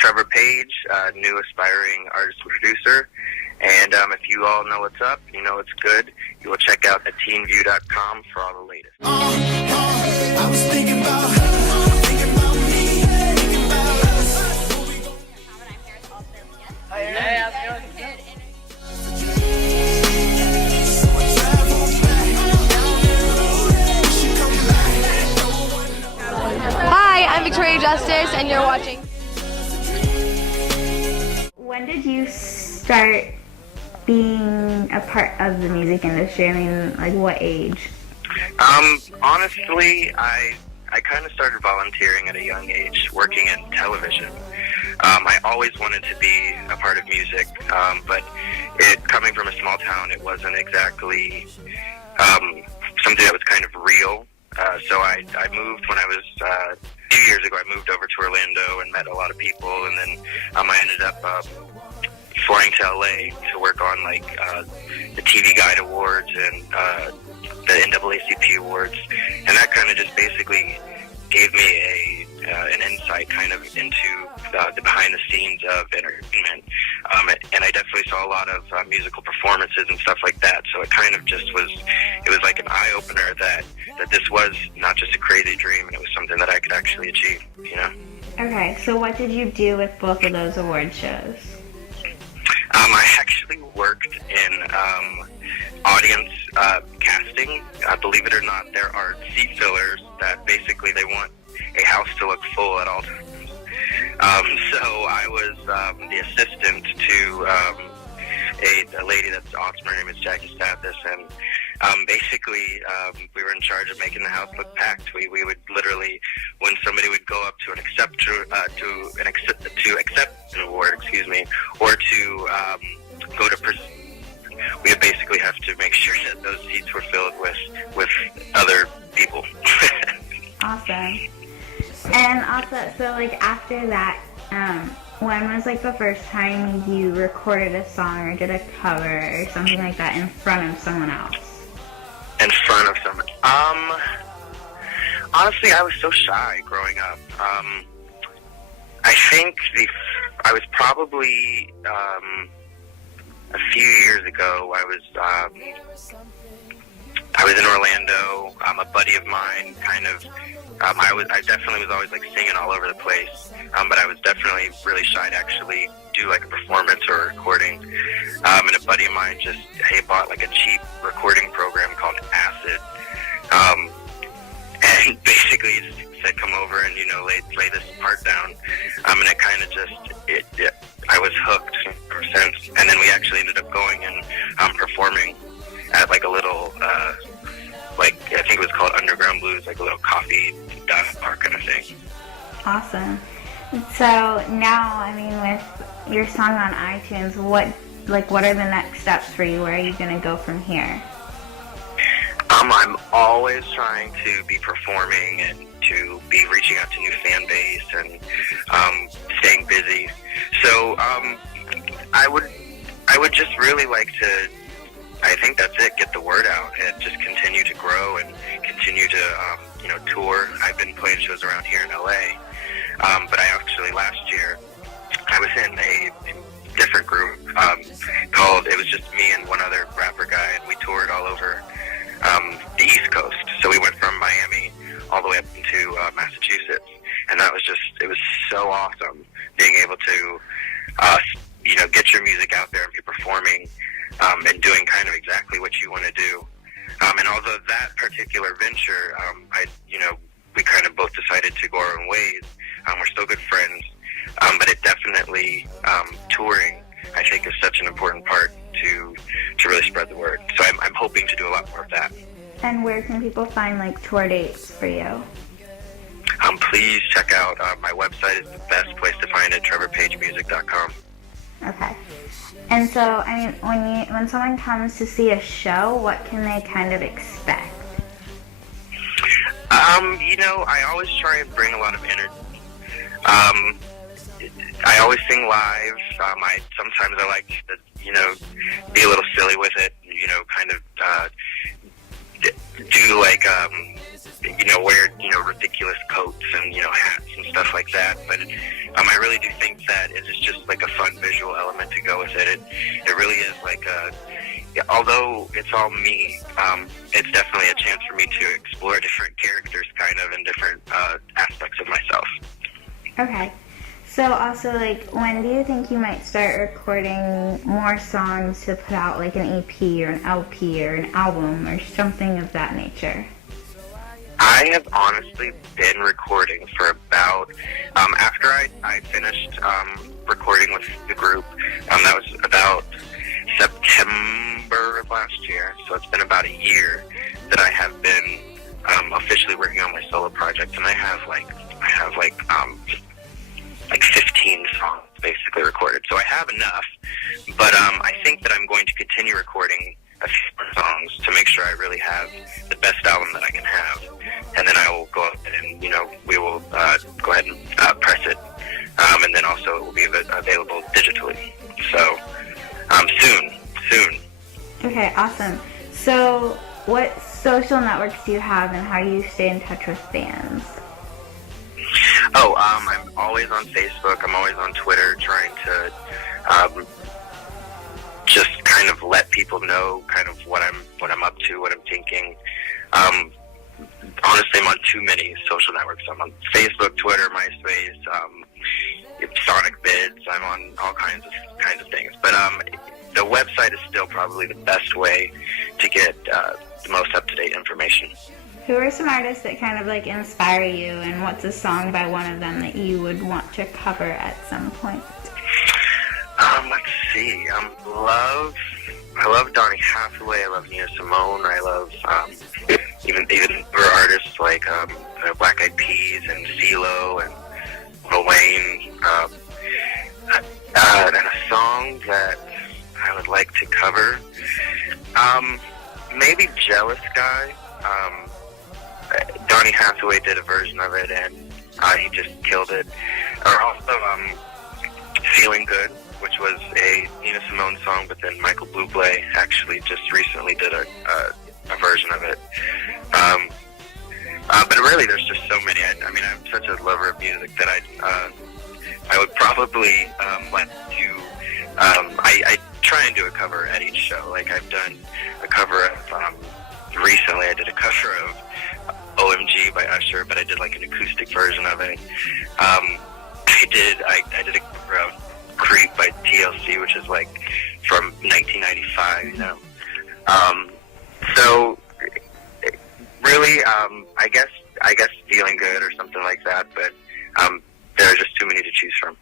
Trevor Page, new aspiring artist-producer. And if you all know what's up, you know it's good, you will check out teenview.com for all the latest. I was thinking about her, thinking about me, thinking about us. Hey, how's it going? Hi, I'm Victoria Justice, and you're watching. When did you start being a part of the music industry? I mean, like what age? Honestly, I kind of started volunteering at a young age, working in television. I always wanted to be a part of music, but coming from a small town, it wasn't exactly something that was kind of real. So I moved when I was, a few years ago, I moved over to Orlando and met a lot of people, and then I ended up flying to LA to work on the TV Guide Awards and the NAACP Awards, and that kind of just basically gave me an insight kind of into the behind the scenes of entertainment, and I definitely saw a lot of musical performances and stuff like that. So it kind of just was like an eye opener that this was not just a crazy dream, and it was something that I could actually achieve. You know. Okay, so what did you do with both of those award shows? I actually worked in audience casting. Believe it or not, there are seat fillers that basically they want a house to look full at all times. So I was the assistant to a lady that's awesome. Her name is Jackie Stathis, and basically we were in charge of making the house look packed. We would literally, when somebody would go up to accept an award, or to go to we would basically have to make sure that those seats were filled with other people. Awesome. And also, so after that, when was the first time you recorded a song or did a cover or something like that in front of someone else? In front of someone? Honestly, I was so shy growing up. I think I was probably a few years ago. I was in Orlando. A buddy of mine kind of. I definitely was always singing all over the place, but I was definitely really shy to actually do a performance or a recording. And a buddy of mine he bought a cheap recording program called Acid, and basically he just said, "Come over and lay this part down," and it kind of I was hooked ever since. And then we actually ended up going and performing at a little. I think it was called Underground Blues, a little coffee bar kind of thing. Awesome. So now, I mean, with your song on iTunes, what are the next steps for you? Where are you going to go from here? I'm always trying to be performing and to be reaching out to new fan base and staying busy. So I would just really like to. I think that's it. Get the word out and just continue to grow and continue to, tour. I've been playing shows around here in LA, but I actually last year I was in a different group called. It was just me and one other rapper guy, and we toured all over the East Coast. So we went from Miami all the way up into Massachusetts, and that was it was so awesome being able to, get your music out there and be performing. And doing kind of exactly what you want to do. And although that particular venture, we kind of both decided to go our own ways. We're still good friends, but it definitely, touring, I think, is such an important part to really spread the word. So I'm hoping to do a lot more of that. And where can people find tour dates for you? Please check out my website. Is the best place to find it, trevorpagemusic.com. Okay. And so, I mean, when someone comes to see a show, what can they kind of expect? I always try and bring a lot of energy. I always sing live. Sometimes I like to, be a little silly with it. Kind of do wear, ridiculous coats and, hats and stuff like that. But I really do think that it is just like a fun visual element to go with it. It really is like although it's all me, it's definitely a chance for me to explore different characters kind of and different aspects of myself. Okay. So also, like, when do you think you might start recording more songs to put out, like, an EP or an LP or an album or something of that nature? I have honestly been recording for about, after I finished recording with the group, that was about September of last year, so it's been about a year that I have been officially working on my solo project, and I have like 15 songs basically recorded. So I have enough, but I think that I'm going to continue recording a few more songs to make sure I really have the best album that I can have, and then I will go ahead and we will go ahead and press it, and then also it will be available digitally. So soon. Okay, awesome. So what social networks do you have, and how do you stay in touch with bands? Oh, I'm always on Facebook. I'm always on Twitter, trying to just kind of let people know kind of what I'm up to, what I'm thinking. Honestly, I'm on too many social networks. I'm on Facebook, Twitter, MySpace, Sonic Bids. I'm on all kinds of things. But the website is still probably the best way to get the most up-to-date information. Who are some artists that kind of like inspire you, and what's a song by one of them that you would want to cover at some point? Let's see. I love Donny Hathaway. I love Nina Simone. I love even other artists like Black Eyed Peas and CeeLo and Lil Wayne. And a song that I would like to cover, maybe Jealous Guy. Donny Hathaway did a version of it, and he just killed it. Or also Feeling Good, which was a Nina Simone song, but then Michael Bublé actually just recently did a version of it. But really, there's just so many. I mean, I'm such a lover of music that I would probably like to. I try and do a cover at each show. Like I've done a cover of. Recently, I did a cover of OMG by Usher, but I did like an acoustic version of it. I did a cover of Creep by TLC, which is like from 1995, So really, I guess Feeling Good or something like that, but there are just too many to choose from.